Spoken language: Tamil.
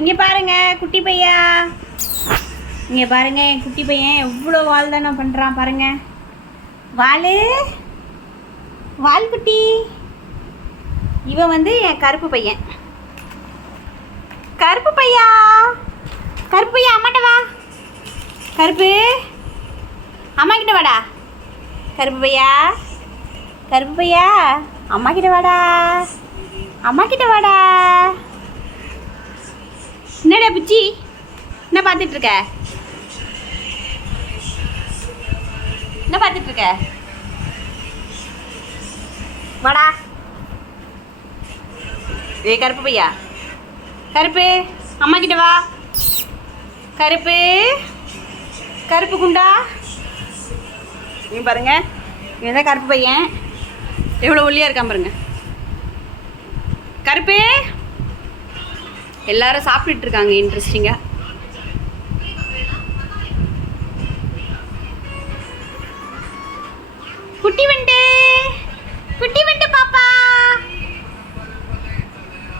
இங்கே பாருங்க குட்டி பையா, இங்கே பாருங்க என் குட்டி பையன் எவ்வளோ வால் தானே பண்ணுறான் பாருங்க. வால் வால் குட்டி. இவன் வந்து என் கருப்பு பையன். கருப்பு பையா, கருப்பு பையா அம்மாட்ட வா. கருப்பு அம்மா கிட்ட வாடா. கருப்பு பையா, கருப்பு பையா அம்மா கிட்ட வாடா, அம்மா கிட்ட வாடா. என்னடா பிச்சி, என்ன பார்த்துட்டு இருக்க? என்ன பார்த்துட்டு இருக்க? வாடா. ஏ கருப்பு பையா, கருப்பு அம்மா கிட்ட வா. கருப்பு, கருப்பு குண்டா. நீ பாருங்க, இவன் தான் கருப்பு பையன். எவ்வளோ ஒல்லியாக இருக்கான் பாருங்க. கருப்பு எல்லாரும் சாப்பிட்டுட்டு இருக்காங்க இன்ட்ரெஸ்டிங்காக. குட்டி வந்துட்டு